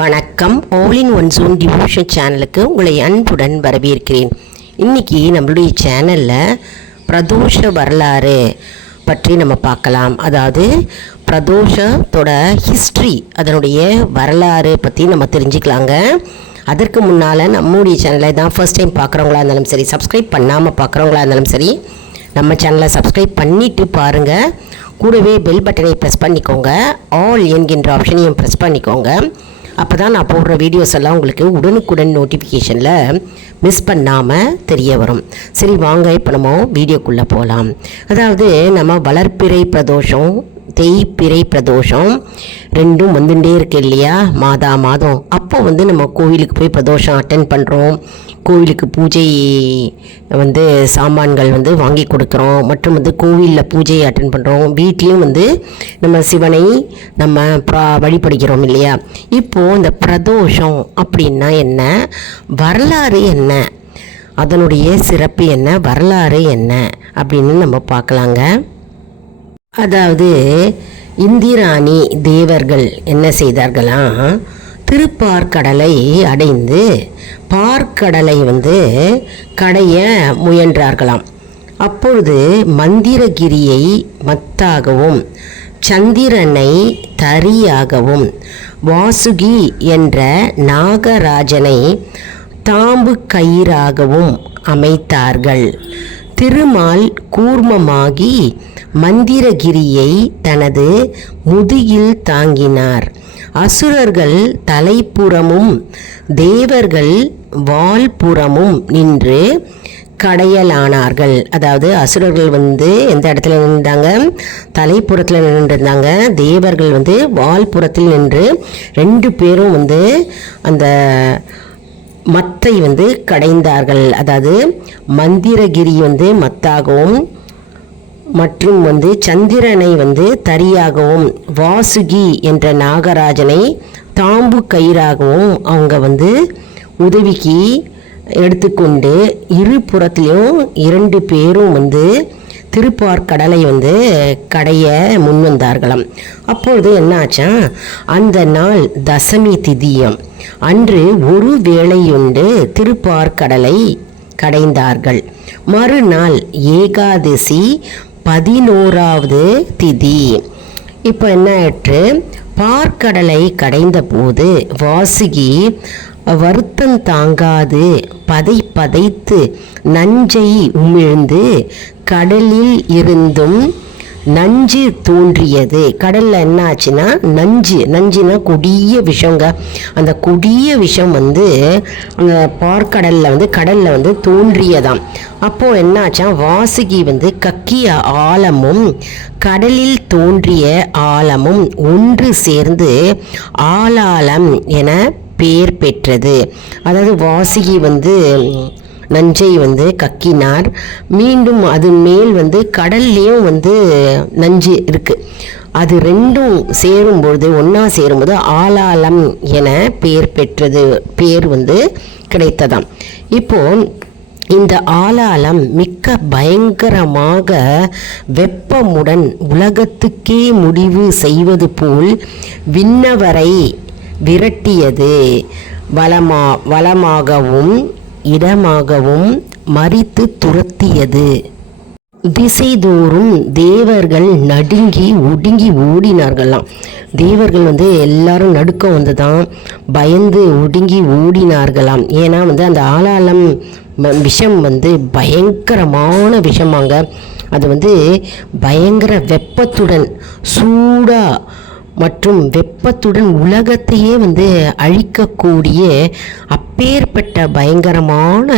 வணக்கம். All in one zone devotion சேனலுக்கு உங்களை அன்புடன் வரவேற்கிறேன். இன்னைக்கு நம்மளுடைய சேனலில் பிரதோஷ வரலாறு பற்றி நம்ம பார்க்கலாம். அதாவது பிரதோஷத்தோட ஹிஸ்ட்ரி அதனுடைய வரலாறு பற்றி நம்ம தெரிஞ்சுக்கலாங்க. அதற்கு முன்னால் நம்முடைய சேனலை தான் ஃபர்ஸ்ட் டைம் பார்க்குறவங்களா இருந்தாலும் சரி சப்ஸ்கிரைப் பண்ணாமல் பார்க்குறவங்களா இருந்தாலும் சரி நம்ம சேனலை சப்ஸ்கிரைப் பண்ணிவிட்டு பாருங்கள் கூடவே பெல் பட்டனை ப்ரெஸ் பண்ணிக்கோங்க. ஆல் என்கின்ற ஆப்ஷனையும் ப்ரெஸ் பண்ணிக்கோங்க. அப்போ தான் நான் போடுற வீடியோஸ் எல்லாம் உங்களுக்கு உடனுக்குடன் நோட்டிஃபிகேஷனில் மிஸ் பண்ணாமல் தெரிய வரும். சரி வாங்க இப்போ நம்ம வீடியோக்குள்ளே போகலாம் அதாவது நம்ம வளர்ப்பிறை பிரதோஷம் தேய்பிறை பிரதோஷம் ரெண்டும் வந்துட்டே இருக்கு இல்லையா? மாதா மாதம். அப்போ வந்து நம்ம கோவிலுக்கு போய் பிரதோஷம் அட்டன் பண்ணுறோம் கோவிலுக்கு பூஜை வந்து சாமான்கள் வந்து வாங்கி கொடுக்குறோம். மற்றும் வந்து கோவிலில் பூஜையை அட்டன் பண்ணுறோம் வீட்லேயும் வந்து நம்ம சிவனை நம்ம ப்ரா வழிபடுகிறோம் இல்லையா? இப்போது இந்த பிரதோஷம் அப்படின்னா என்ன? வரலாறு என்ன? அதனுடைய சிறப்பு என்ன? வரலாறு என்ன? அப்படின்னு நம்ம பார்க்கலாங்க. அதாவது இந்திராணி தேவர்கள் என்ன செய்தார்களாம் திருப்பார்கடலை அடைந்து பார்க்கடலை வந்து கடைய முயன்றார்களாம். அப்பொழுது மந்திரகிரியை மத்தாகவும் சந்திரனை தரியாகவும் வாசுகி என்ற நாகராஜனை தாம்பு கயிறாகவும் அமைத்தார்கள். திருமால் கூர்மமாகி மந்திரகிரியை தனது முதுகில் தாங்கினார். அசுரர்கள் தலைப்புறமும் தேவர்கள் வால்புறமும் நின்று கடையலானார்கள். அதாவது அசுரர்கள் வந்து எந்த இடத்துல நின்றாங்க? தலைப்புறத்தில் நின்றுருந்தாங்க. தேவர்கள் வந்து வால்புறத்தில் நின்று ரெண்டு பேரும் வந்து அந்த மத்தை வந்து கடைந்தார்கள். அதாவது மந்திரகிரி வந்து மத்தாகவும் மற்றும் வந்து சந்திரனை வந்து தரியாகவும் வாசுகி என்ற நாகராஜனை தாம்பு கயிறாகவும் அவங்க வந்து உதவிக்கு எடுத்துக்கொண்டு இரு புறத்துலேயும் இரண்டு பேரும் வந்து திருப்பார்கடலை வந்து கடைய முன் வந்தார்களாம். அப்பொழுது என்னாச்சா? அந்த நாள் தசமி திதியம். அன்று ஒரு வேளையுண்டு திருப்பார்கடலை கடைந்தார்கள். மறுநாள் ஏகாதசி பதினோராவது திதி. இப்போ என்ன ஆயிற்று? பார்க்கடலை கடைந்த போது வாசுகி வருத்தம் தாங்காது பதை பதைத்து நஞ்சை உமிழ்ந்து கடலில் இருந்தும் நஞ்சு தோன்றியது. கடலில் என்ன ஆச்சுன்னா நஞ்சு நஞ்சுனா கொடிய விஷங்க. அந்த கொடிய விஷம் வந்து அந்த பார்க்கடலில் வந்து கடலில் வந்து தோன்றியதாம். அப்போது என்னாச்சா வாசுகி வந்து கக்கிய ஆழமும் கடலில் தோன்றிய ஆழமும் ஒன்று சேர்ந்து ஆளாளம் என பெயர் பெற்றது. அதாவது வாசுகி வந்து நஞ்சை வந்து கக்கினார். மீண்டும் அது மேல் வந்து கடல்லையும் வந்து நஞ்சு இருக்குது அது ரெண்டும் சேரும்பொழுது ஒன்றா சேரும்போது ஆலாலம் என பெயர் பெற்றது பேர் வந்து கிடைத்ததாம். இப்போது இந்த ஆலாலம் மிக்க பயங்கரமாக வெப்பமுடன் உலகத்துக்கே முடிவு செய்வது போல் விண்ணவரை விரட்டியது. வளமா வளமாகவும் இடமாகவும் மறித்து துரத்தியது. திசைதோறும் தேவர்கள் நடுங்கி ஒடுங்கி ஓடினார்களாம். தேவர்கள் வந்து எல்லாரும் நடுக்கம் வந்து தான் பயந்து ஒடுங்கி ஓடினார்களாம். ஏன்னா வந்து அந்த ஆளாளம் விஷம் வந்து பயங்கரமான விஷமாங்க. அது வந்து பயங்கர வெப்பத்துடன் சூடாக மற்றும் வெப்பத்துடன் உலகத்தையே வந்து அழிக்கக்கூடிய அப்பேற்பட்ட பயங்கரமான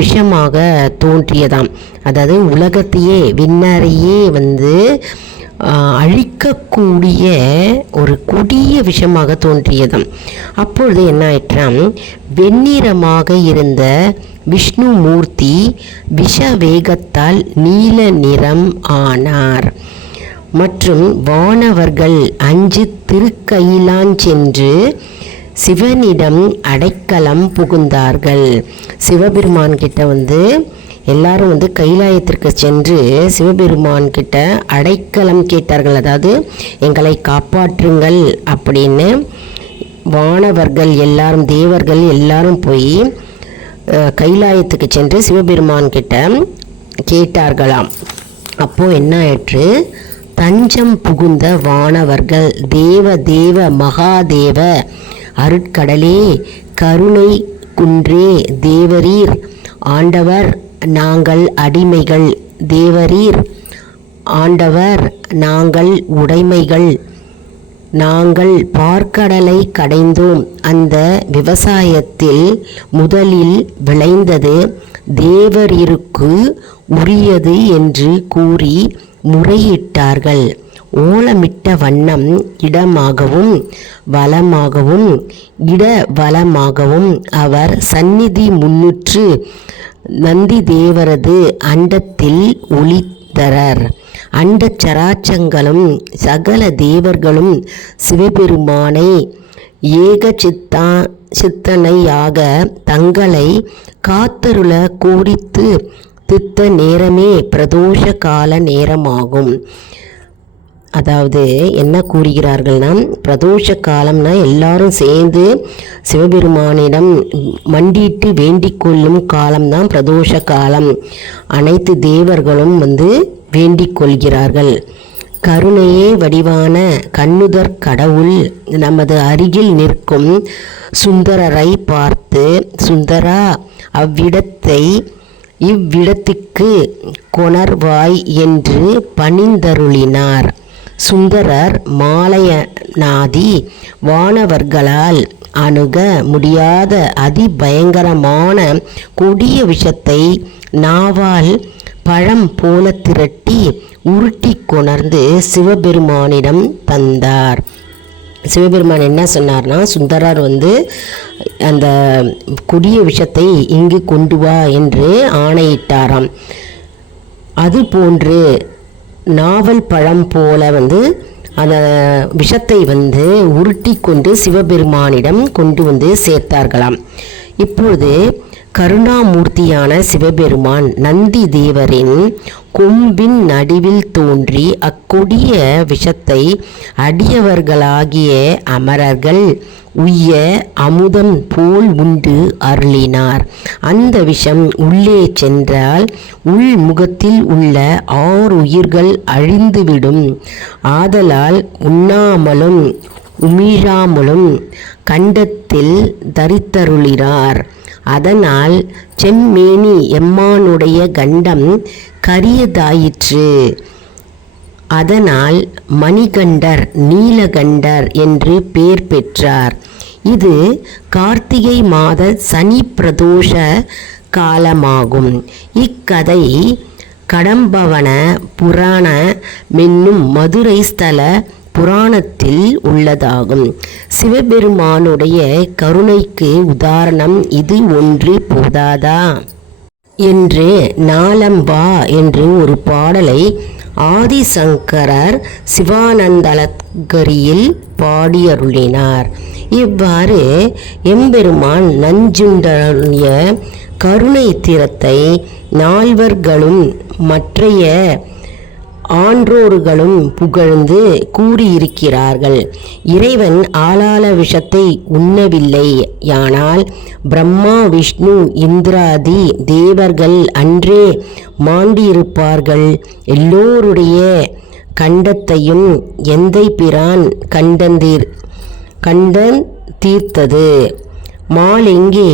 விஷமாக தோன்றியதாம். அதாவது உலகத்தையே விண்ணறையே வந்து அழிக்கக்கூடிய ஒரு கொடிய விஷமாக தோன்றியதாம். அப்பொழுது என்ன ஆயிற்றாம் வெண்ணிறமாக இருந்த விஷ்ணுமூர்த்தி விஷ வேகத்தால் நீல நிறம் ஆனார். மற்றும் வானவர்கள் அஞ்சு திருக்கயிலாஞ்சென்று சிவனிடம் அடைக்கலம் புகுந்தார்கள். சிவபெருமான் கிட்ட வந்து எல்லாரும் வந்து கைலாயத்திற்கு சென்று சிவபெருமான் கிட்ட அடைக்கலம் கேட்டார்கள். அதாவது எங்களை காப்பாற்றுங்கள் அப்படின்னு வானவர்கள் எல்லாரும் தேவர்கள் எல்லாரும் போய் கைலாயத்துக்கு சென்று சிவபெருமான் கிட்ட கேட்டார்களாம். அப்போது என்ன ஆயிற்று தஞ்சம் புகுந்த வானவர்கள் தேவ தேவ மகாதேவ அருட்கடலே கருணை குன்றே தேவரீர். ஆண்டவர் நாங்கள் அடிமைகள் தேவரீர். ஆண்டவர் நாங்கள் உடைமைகள். நாங்கள் பார்க்கடலை கடைந்தோம். அந்த விவசாயத்தில் முதலில் விளைந்தது தேவரிற்கு உரியது என்று கூறி முறையிட்டார்கள். ஓலமிட்ட வண்ணம் இடமாகவும் வளமாகவும் இட வளமாகவும் அவர் சந்நிதி முன்னுற்று நந்தி தேவரது அண்டத்தில் ஒளித்தரர். அண்டச் சராச்சங்களும் சகல தேவர்களும் சிவபெருமானை ஏக சித்தா சித்தனையாக தங்களை காத்தருள கூடித்து தித்த நேரமே பிரதோஷ கால நேரமாகும். அதாவது என்ன கூறுகிறார்கள்னா பிரதோஷ காலம்னா எல்லாரும் சேர்ந்து சிவபெருமானிடம் மண்டிட்டு வேண்டிக் கொள்ளும் காலம்தான் பிரதோஷ காலம் அனைத்து தேவர்களும் வந்து வேண்டிக் கொள்கிறார்கள். கருணையே வடிவான கண்ணுதர் கடவுள் நமது அருகில் நிற்கும் சுந்தரரை பார்த்து சுந்தரா அவ்விடத்தை இவ்விடத்துக்கு கொணர்வாய் என்று பணிந்தருளினார். சுந்தரர் மாலையநாதி வானவர்களால் அணுக முடியாத அதிபயங்கரமான கொடிய விஷத்தை நாவால் பழம் போல திரட்டி உருட்டி கொணர்ந்து சிவபெருமானிடம் தந்தார். சிவபெருமான் என்ன சொன்னார்னா சுந்தரர் வந்து அந்த கொடிய விஷத்தை இங்கு கொண்டு வா என்று ஆணையிட்டாராம். அது போன்று நாவல் பழம் போல வந்து அந்த விஷத்தை வந்து உருட்டி கொண்டு சிவபெருமானிடம் கொண்டு வந்து சேர்த்தார்களாம். இப்பொழுது கருணாமூர்த்தியான சிவபெருமான் நந்தி தேவரின் கொம்பின் நடுவில் தோன்றி அக்கொடிய விஷத்தை அடியவர்களாகிய அமரர்கள் உய்ய அமுதம் போல் உண்டு அருளினார். அந்த விஷம் உள்ளே சென்றால் உள்முகத்தில் உள்ள ஆறு உயிர்கள் அழிந்துவிடும். ஆதலால் உண்ணாமலும் உமிழாமலும் கண்டத்தில் தரித்தருளினார். அதனால் செம்மேனி எம்மானுடைய கண்டம் கரியதாயிற்று. அதனால் மணிகண்டர் நீலகண்டர் என்று பெயர் பெற்றார். இது கார்த்திகை மாத சனி பிரதோஷ காலமாகும். இக்கதை கடம்பவன புராண மென்னும் மதுரை ஸ்தல புராணத்தில் உள்ளதாகும். சிவபெருமானுடைய கருணைக்கு உதாரணம் இது ஒன்று போதாதா? என்று நாலம்பா என்று ஒரு பாடலை ஆதிசங்கரர் சிவானந்தலகரியில் பாடியருளினார். இவ்வாறு எம்பெருமான் நஞ்சுண்டருடைய கருணை திறத்தை நால்வர்களும் மற்றைய ஆன்றோர்களும் புகழ்ந்து கூறியிருக்கிறார்கள் இறைவன் ஆளாள விஷத்தை உண்ணவில்லை. யானால் பிரம்மா விஷ்ணு இந்திராதி தேவர்கள் அன்றே மாண்டியிருப்பார்கள். எல்லோருடைய கண்டத்தையும் எந்தை பிரான் கண்டந்தீர் கண்டன் தீர்த்தது? மாலெங்கே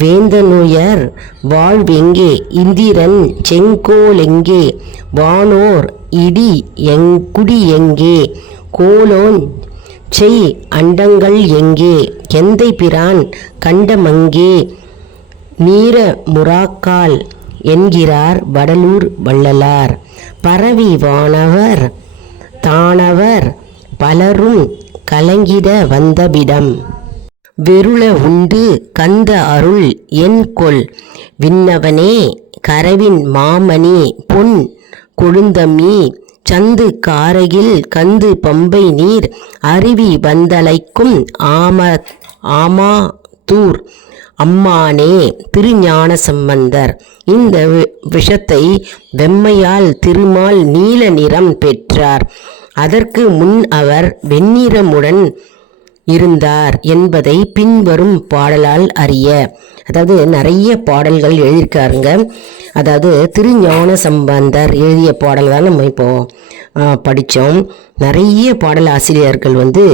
வேந்தனுயர் வாழ்வெங்கே இந்திரன் செங்கோலெங்கே வானோர் இடி எங்குடி எங்கே? கோலோன் செய் அண்டங்கள் எங்கே? எந்தை பிரான் கண்டமங்கே நீர முராக்கால் என்கிறார் வடலூர் வள்ளலார். பரவி வானவர் தானவர் பலரும் கலங்கிட வந்தவிடம் வெருள உண்டு கந்த அருள் என் கொள் விண்ணவனே கரவின் மாமணி பொன் கொழுந்தமி சந்து காரையில் கந்து பம்பை நீர் அருவி வந்தலைக்கும் ஆம ஆமா தூர் அம்மானே திருஞான சம்பந்தர் இந்த விஷத்தை வெம்மையால் திருமால் நீல நிறம் பெற்றார். அதற்கு முன் அவர் வெண்ணிறமுடன் இருந்தார் என்பதை பின்வரும் பாடலால் அறிய. அதாவது நிறைய பாடல்கள் எழுதியிருக்காருங்க. அதாவது திருஞான சம்பந்தர் எழுதிய பாடல் தான் நம்ம இப்போ படித்தோம் நிறைய பாடல் ஆசிரியர்கள் வந்து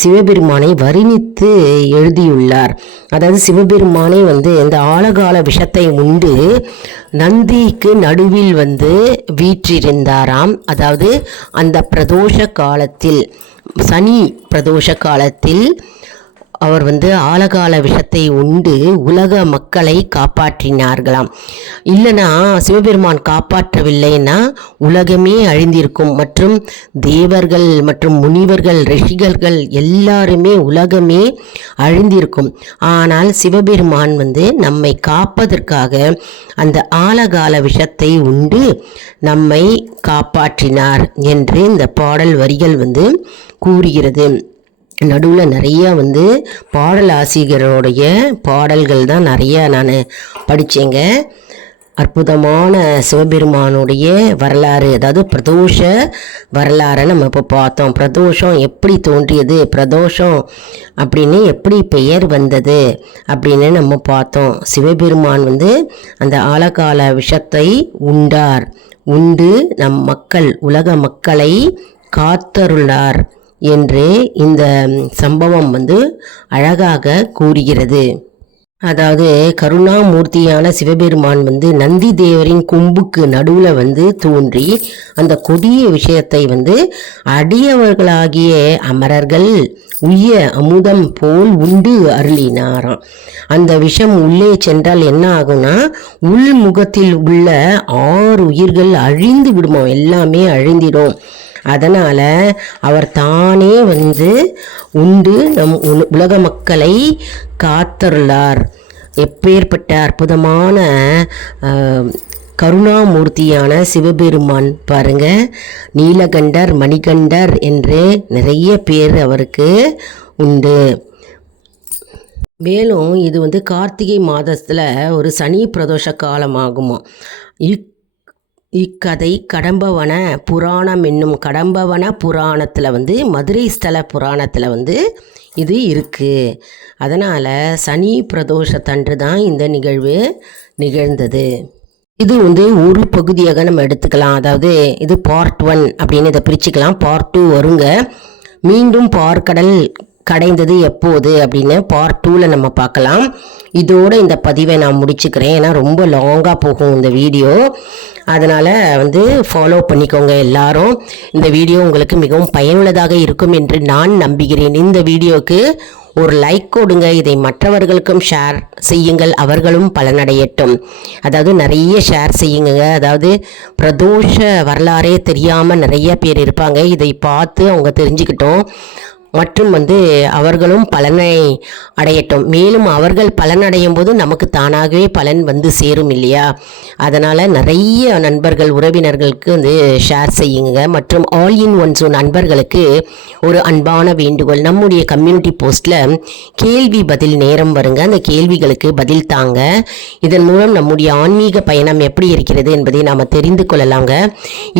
சிவபெருமானை வர்ணித்து எழுதியுள்ளார். அதாவது சிவபெருமானை வந்து இந்த ஆழகால விஷத்தை உண்டு நந்திக்கு நடுவில் வந்து வீற்றிருந்தாராம். அதாவது அந்த பிரதோஷ காலத்தில் சனி பிரதோஷ காலத்தில் அவர் வந்து ஆழகால விஷத்தை உண்டு உலக மக்களை காப்பாற்றினார்களாம். இல்லைனா சிவபெருமான் காப்பாற்றவில்லைன்னா உலகமே அழிந்திருக்கும். மற்றும் தேவர்கள் மற்றும் முனிவர்கள் ரிஷிகர்கள் எல்லாருமே உலகமே அழிந்திருக்கும். ஆனால் சிவபெருமான் வந்து நம்மை காப்பதற்காக அந்த ஆழகால விஷத்தை உண்டு நம்மை காப்பாற்றினார் என்று இந்த பாடல் வரிகள் வந்து கூறுகிறது. நடுவில் நிறையா வந்து பாடல் ஆசிரியரோடைய பாடல்கள் தான் நிறையா நான் படித்தேங்க அற்புதமான சிவபெருமானுடைய வரலாறு அதாவது பிரதோஷ வரலாறை நம்ம இப்போ பார்த்தோம். பிரதோஷம் எப்படி தோன்றியது பிரதோஷம் அப்படின்னு எப்படி பெயர் வந்தது அப்படின்னு நம்ம பார்த்தோம். சிவபெருமான் வந்து அந்த ஆழகால விஷத்தை உண்டார். உண்டு நம் மக்கள் உலக மக்களை காத்தருளார். என்று இந்த சம்பவம் வந்து அழகாக கூறுகிறது. அதாவது கருணாமூர்த்தியான சிவபெருமான் வந்து நந்தி தேவரின் கொம்புக்கு நடுவில் வந்து தோன்றி அந்த கொடிய விஷயத்தை வந்து அடியவர்களாகிய அமரர்கள் உய்ய அமுதம் போல் உண்டு அருளினாராம். அந்த விஷம் உள்ளே சென்றால் என்ன ஆகும்னா உள்முகத்தில் உள்ள ஆறு உயிர்கள் அழிந்து விடுமோ எல்லாமே அழிந்திடும். அதனால் அவர் தானே வந்து உண்டு நம் உலக மக்களை காத்தருளார். எப்பேற்பட்ட அற்புதமான கருணாமூர்த்தியான சிவபெருமான் பாருங்க. நீலகண்டர் மணிகண்டர் என்று நிறைய பேர் அவருக்கு உண்டு. மேலும் இது வந்து கார்த்திகை மாதத்தில் ஒரு சனி பிரதோஷ காலமாகுமா இக் இக்கதை கடம்பவன புராணம் என்னும் கடம்பவன புராணத்தில் வந்து மதுரை ஸ்தல புராணத்தில் வந்து இது இருக்குது அதனால் சனி பிரதோஷத்தன்று தான் இந்த நிகழ்வு நிகழ்ந்தது. இது வந்து ஒரு பகுதியாக நம்ம எடுத்துக்கலாம். அதாவது இது பார்ட் ஒன் அப்படின்னு இதை பிரிச்சுக்கலாம். பார்ட் டூ வருங்க. மீண்டும் பார்க்கடல் கடைந்தது எப்போது அப்படின்னு பார்ட் டூவில் நம்ம பார்க்கலாம். இதோட இந்த பதிவை நான் முடிச்சுக்கிறேன். ஏன்னா ரொம்ப லாங்காக போகும் இந்த வீடியோ. அதனால் வந்து ஃபாலோ பண்ணிக்கோங்க எல்லாரும். இந்த வீடியோ உங்களுக்கு மிகவும் பயனுள்ளதாக இருக்கும் என்று நான் நம்புகிறேன். இந்த வீடியோவுக்கு ஒரு லைக் கொடுங்க. இதை மற்றவர்களுக்கும் ஷேர் செய்யுங்கள். அவர்களும் பலனடையட்டும். அதாவது நிறைய ஷேர் செய்யுங்க அதாவது பிரதோஷ வரலாறே தெரியாமல் நிறைய பேர் இருப்பாங்க. இதை பார்த்து அவங்க தெரிஞ்சுக்கிட்டோம். மற்றும் வந்து அவர்களும் பலனை அடையட்டும். மேலும் அவர்கள் பலன் அடையும் போது நமக்கு தானாகவே பலன் வந்து சேரும் இல்லையா? அதனால் நிறைய நண்பர்கள் உறவினர்களுக்கு வந்து ஷேர் செய்யுங்க. மற்றும் ஆல் இன் ஒன் ஸோ நண்பர்களுக்கு ஒரு அன்பான வேண்டுகோள். நம்முடைய கம்யூனிட்டி போஸ்ட்டில் கேள்வி பதில் நேரம் வருங்க. அந்த கேள்விகளுக்கு பதில் தாங்க. இதன் மூலம் நம்முடைய ஆன்மீக பயணம் எப்படி இருக்கிறது என்பதை நாம் தெரிந்து கொள்ளலாங்க.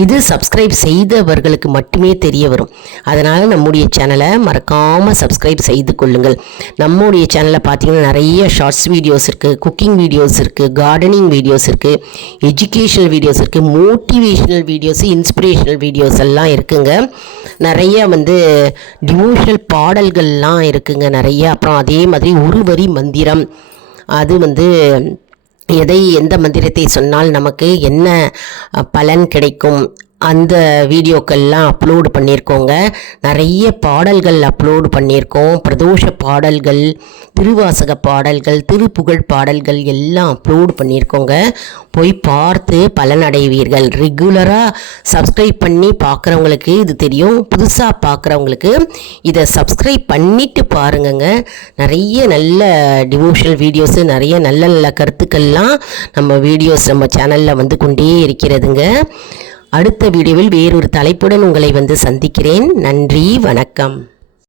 இது சப்ஸ்கிரைப் செய்தவர்களுக்கு மட்டுமே தெரிய வரும். அதனால் நம்முடைய சேனலை மறக்காமல் சப்ஸ்கிரைப் செய்து கொள்ளுங்கள். நம்முடைய சேனலில் பார்த்தீங்கன்னா நிறைய ஷார்ட்ஸ் வீடியோஸ் இருக்குது குக்கிங் வீடியோஸ் இருக்குது கார்டனிங் வீடியோஸ் இருக்குது எஜுகேஷனல் வீடியோஸ் இருக்குது மோட்டிவேஷ்னல் வீடியோஸ் இன்ஸ்பிரேஷனல் வீடியோஸ் எல்லாம் இருக்குங்க. நிறைய வந்து டிவோஷனல் பாடல்கள்லாம் இருக்குங்க நிறைய. அப்புறம் அதே மாதிரி ஒரு வரி மந்திரம். அது வந்து எதை எந்த மந்திரத்தை சொன்னால் நமக்கு என்ன பலன் கிடைக்கும்? அந்த வீடியோக்கள்லாம் அப்லோடு பண்ணியிருக்கோங்க நிறைய பாடல்கள் அப்லோடு பண்ணியிருக்கோம் பிரதோஷ பாடல்கள் திருவாசக பாடல்கள் திருப்புகழ் பாடல்கள் எல்லாம் அப்லோடு பண்ணியிருக்கோங்க போய் பார்த்து பலனடைவீர்கள். ரெகுலராக சப்ஸ்கிரைப் பண்ணி பார்க்குறவங்களுக்கு இது தெரியும். புதுசாக பார்க்குறவங்களுக்கு இதை சப்ஸ்கிரைப் பண்ணிவிட்டு பாருங்கங்க. நிறைய நல்ல டிவோஷனல் வீடியோஸு நிறைய நல்ல நல்ல கருத்துக்கள்லாம் நம்ம வீடியோஸ் நம்ம சேனலில் வந்து கொண்டே இருக்கிறதுங்க. அடுத்த வீடியோவில் வேறொரு தலைப்புடன் உங்களை வந்து சந்திக்கிறேன். நன்றி வணக்கம்.